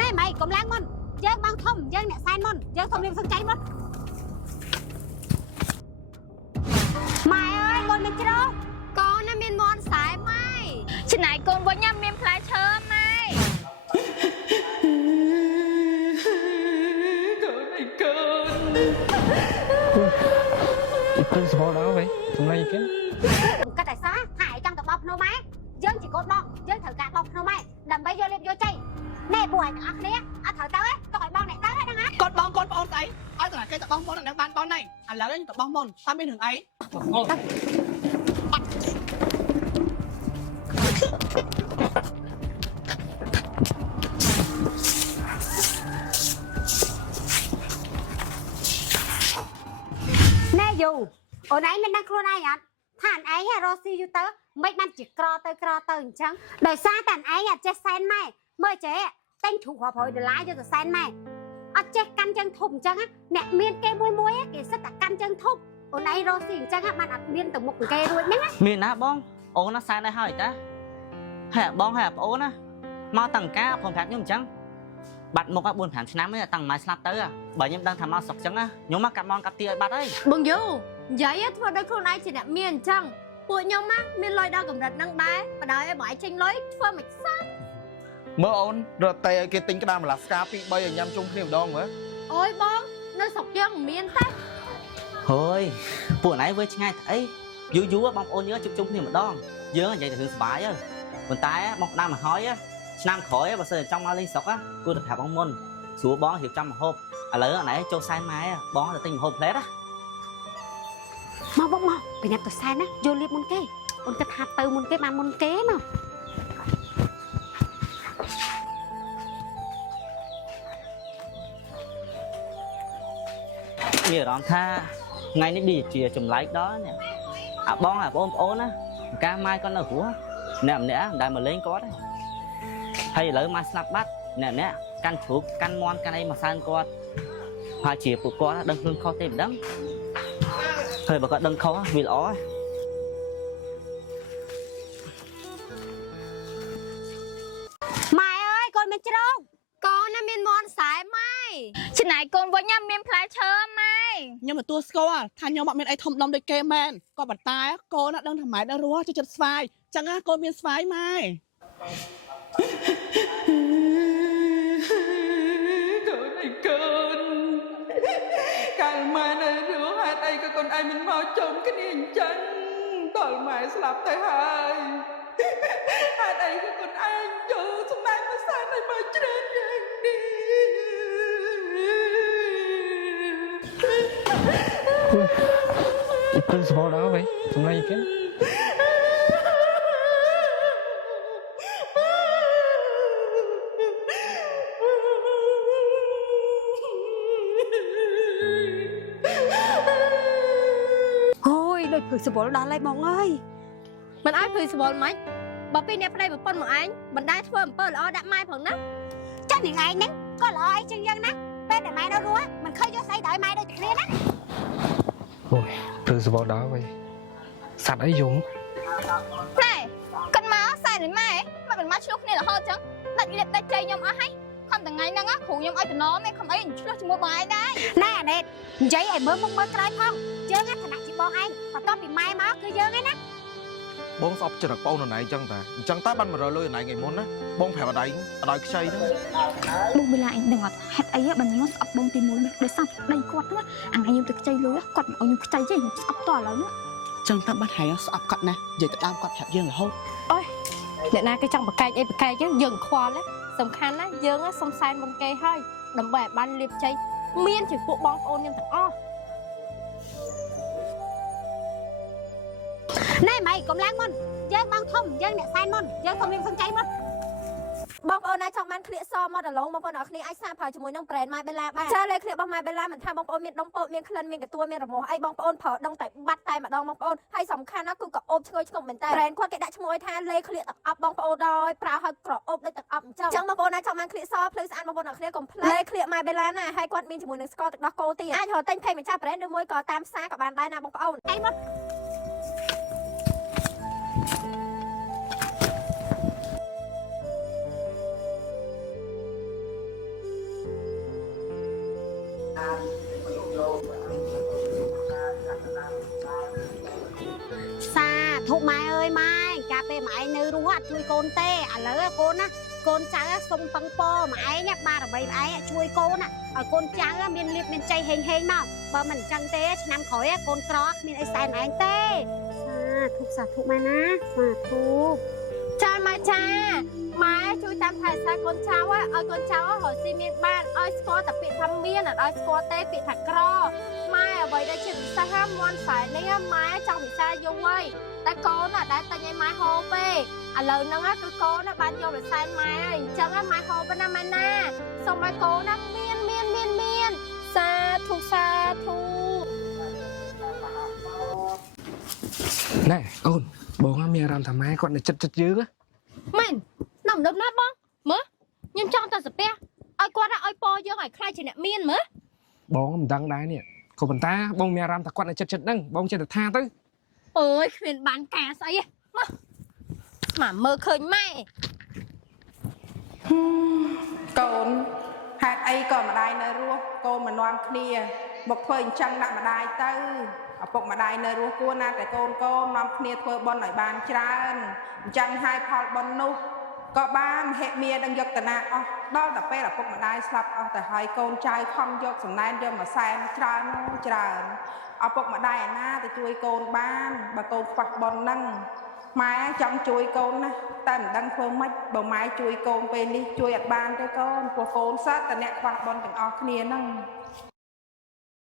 ណែម៉ៃកុំឡើងមុនយើងបងធំយើងអ្នកសែនមុនយើងធំរៀមសឹងចៃមុនម៉ែអើយកូនមិនជ្រោកូនណាមានមន់ខ្សែម៉ែច្នៃកូនវិញណាមានផ្លែឈើម៉ែកូនព្រឹងស្បល់ដល់វិញសម្លេងគេកាត់តែសោះថាឯងចង់ទៅបោកភ្នោម៉ែយើងជាកូនបងយើងត្រូវការបោកភ្នោម៉ែដើម្បីយកលៀបយកចៃណែពួកឯងទាំងអស់គ្នាអត់ត្រូវទៅទេទុកឲ្យបងអ្នកទៅហើយហ្នឹងណាកូនបងកូនប្អូនស្អីឲ្យតែគេទៅបងប្អូននឹងបានបងណៃឥឡូវយើងទៅបងមុនតាមមានរឿងអីណែយូអូនឯងមិនដឹងខ្លួនឯងអត់ថាអញឯងរស់ស៊ីយូទៅមិនបានជាក្រទៅអញ្ចឹងដោយសារតែឯងអត់ចេះសែនម៉ែមើលចេះតែញធូររាប់រយដុល្លារយកទៅសែនម៉ែអត់ចេះកាន់ជើងធំអញ្ចឹងអ្នកមានគេមួយគេសិតតែកាន់ជើងធំអូនឯងរស់ស៊ីអញ្ចឹងបានអត់មានទៅមុខគេរួចហ្នឹងមានណាបងអូនណាសែនឲ្យហើយតាហើយបងហើយប្អូនណាមកតាំងការខ្ញុំប្រាប់ខ្ញុំអញ្ចឹងបាត់មុខ4 5ឆ្នាំទេតាំងម៉ែស្លាប់ទៅបើខ្ញុំដឹងថាមកស្រុកអញ្ចឹងខ្ញុំមកកាត់មកកាត់ទីឲ្យបាត់ហើយបងយូនិយាយធ្វើដោយខ្លួនឯងជាអ្នកមានអញ្ចឹងពួកខ្ញុំមានលុយដល់កម្រិតហ្នឹងដែរបដ ாய் ឲ្យបងឯងចេញលុយធ្វើមិនសោះមើលអូនរត់តែឲ្យគេទិញក្តាមម្លាស្កា2 3ឲ្យញ៉ាំជុំគ្នាម្ដងមើលអូយបងនៅស្រុកយើងមិនមានទេហើយពួកណៃវើឆ្ងាយអីយូរបងប្អូនយើងជុំគ្នាម្ដងយើងនិយាយទៅរឿងសុបាយប៉ុន្តែបងផ្ដាំមកហើយឆ្នាំក្រោយបើសិនចង់មកលេងស្រុកគួរតែប្រាប់បងមុនស្រួលបងរៀបចំម្ហូបឥឡូវណៃចូលសែនម៉ែបងទៅទិញម្ហូបផ្លែតមកបងមកប្រញាប់ទៅសែនណាយកលៀបមុនគេអូនគិតថាទៅមុនគេបានមុនគេមកមានអារម្មណ៍ថាថ្ងៃនេះដូចជាចម្លែកដល់នេះអាបងអាបងប្អូនណាកាម៉ែគាត់នៅព្រោះអ្នកម្នាក់ដែលមកលេងគាត់ហើយឥឡូវមកស្លាប់បាត់អ្នកកាន់ជ្រូកកាន់មន់កាន់អីមកសែនគាត់ហើយជាពួកគាត់ដឹងខ្លួនខុសទេមិនដឹងហើយបើគាត់ដឹងខុសវាល្អម៉ែអើយកូនមិនជ្រោកូនណាមានមន់ខ្សែម៉ែច្នៃកូនវិញណាមានផ្លែឈើម៉ែខ្ញុំទទួលស្គាល់ថាខ្ញុំអត់មានអីធំដុំដូចគេមែនក៏ប៉ុន្តែកូនដឹងថាម៉ែនៅរស់ចិត្តស្វាយចឹងកូនមានស្វាយម៉ែកូនកាលម៉ែនៅរស់ហេតុអីក៏កូនឯងមិនមកជុំគ្នាអញ្ចឹងដល់ម៉ែស្លាប់ទៅហើយហេតុអីក៏កូនឯងយកសម្ដែងភាសាឲ្យមកច្រើនយ៉ាងនេះព្រឹងស្បល់ដល់វិញសម្លេងគេដូចព្រឹកសវល់ដល់ហើយបងអើយមិនអាចព្រឹកសវល់មិនបើពីអ្នកប្តីប្រពន្ធមកឯងមិនដែលធ្វើអំពើល្អដាក់ម៉ែផងណាចាស់នាងឯងហ្នឹងក៏ល្អអីជាងយើងណាពេលដែលម៉ែនៅរស់មិនឃើញយកស្អីដល់ម៉ែដូចតែគ្នាណាអូយព្រឹងស្បល់ដល់វិញសัตว์អីយំណែគាត់មកសែននេះម៉ែមិនមកឆ្លោះគ្នារហូតចឹងដាច់លៀបដាច់ជ័យខ្ញុំអស់ហើយខំថ្ងៃហ្នឹងគ្រូខ្ញុំឲ្យតំណឯងខំអីឆ្លោះជាមួយបងឯងដែរណែអាណេតនិយាយឲ្យមើលមុខមើលក្រោយផងយើងឋានៈជាបងឯងបន្ទាប់ពីម៉ែមកគឺយើងឯណាបងស្អប់ចិត្តបងអូនណៃអញ្ចឹងតាបាន100លុយអូនណៃថ្ងៃមុនណាបងប្រាប់អត់ឲ្យខ្ចីហ្នឹងបងបេឡាអញដឹងអត់ហេតុអីបើខ្ញុំស្អប់បងទី1ដោយសារប្តីគាត់ហ្នឹងអាថ្ងៃខ្ញុំទៅខ្ចីលុយគាត់មកឲ្យខ្ញុំខ្ចីទេខ្ញុំស្អប់តឥឡូវហ្នឹងចឹងតើបាត់ហើយស្អប់គាត់ណានិយាយទៅដើមគាត់ប្រាប់យើងរហូតអូយអ្នកណាគេចង់ប្រកែកអីប្រកែកយើងខ្វល់ណាសំខាន់ណាយើងសុំសែនមុនគេហើយដើម្បីឲ្យបានលៀបជ័យមានជាពួកបងប្អូនខ្ញុំទាំងអស់ណែម៉ៃកុំឡើងមុនយើងបងធំយើងអ្នកសែនមុនយើងធំរៀមសឹងចៃមុនបងប្អូនណាចង់បានឃ្លៀកសមកដល់ឡងបងប្អូនអរគ្នាអាចសាប្រើជាមួយនឹងប្រេនម៉ៃបេឡាបានចាលេឃ្លៀករបស់ម៉ៃបេឡាមិនថាបងប្អូនមានដុំពោតមានក្លិនមានកទួលមានរមាស់អីបងប្អូនប្រើដងតែបាត់តែម្ដងបងប្អូនហើយសំខាន់ណាគឺក៏អូបឈ្ងុយឆ្ងប់មែនតើប្រេនគាត់គេដាក់ឈ្មោះថាលេឃ្លៀកទឹកអប់បងប្អូនដោយប្រើឲ្យក្រអូបដូចទឹកអប់អញ្ចឹងបងប្អូនណាចង់បានឃ្លៀកសភ្លឺស្អាតបងប្អូនអរគ្នាកុំភ្លេចលេឃ្លៀកម៉ៃបេឡាណាហើយគាត់មានជាមួយនឹងស្ករទឹកដោះគោទៀតអាចរកទិញភេទម្ចាស់ប្រេនឬមួយក៏តាមផ្សារក៏បានដែរណាបងប្អូនអីមក xa thục mai ơi mai cà phê mãi nơi rú hạt chui côn tê à lỡ côn á côn trắng sông băng po mãi nhá ba là bảy mãi chui côn á ở côn trắng miền liệp miền tây hình hình mà bờ mình trăng tê năm khói côn croc miền ai sai mãi tê xa thục mai ná xa thục cha mai cha mai chui tam thải xa con cháu á ở con cháu á hỏi xin miền ban ơi score tập bị thăm miên ở ơi score tê bị thạch cro mai ở vậy đây chỉ bị xa ham ngoan phải nên mai trong bị xa vô quay ta có là đã ta nhảy mai hồ về à lời nâng á cứ có nó ban vô là sai mai chẳng á mai hồ bên nam mai na xong mai cố nó miên xa thu ណែអូនបងមានអារម្មណ៍ថាម៉ែគាត់នៅចិត្តយើងណា មែននំដុំណាបងមើលខ្ញុំចង់តែសាពះឲ្យគាត់ឲ្យពយើងឲ្យខ្លាចជាអ្នកមានមើល បងមិនដឹងដែរនេះក៏ប៉ុន្តែបងមានអារម្មណ៍ថាគាត់នៅចិត្តហ្នឹងបងចេះតែថាទៅ អើយគ្មានបានការស្អីទេមកមើលឃើញម៉ែ កូនហេតុអីក៏ម្ដាយនៅរស់កូនមិននាំគ្នាមកធ្វើអញ្ចឹងដាក់ម្ដាយទៅឪពុកម្ដាយនៅរស់គួរណាតែកូននាំគ្នាធ្វើបុណ្យឲ្យបានច្រើនអញ្ចឹងហើយផលបុណ្យនោះក៏បានហេមានឹងយកតណាអស់ដល់តែពេលឪពុកម្ដាយស្លាប់អស់ទៅហើយកូនចៅខំយកសំណែនយកមកសែនច្រើនឪពុកម្ដាយឯណាទៅជួយកូនបានបើកូនខ្វះបុណ្យហ្នឹងម៉ែចង់ជួយកូនណាតែមិនដឹងធ្វើម៉េចបើម៉ែជួយកូនពេលនេះជួយអត់បានទេកូនព្រោះកូនសត្វតែអ្នកខ្វះបុណ្យទាំងអស់គ្នាហ្នឹង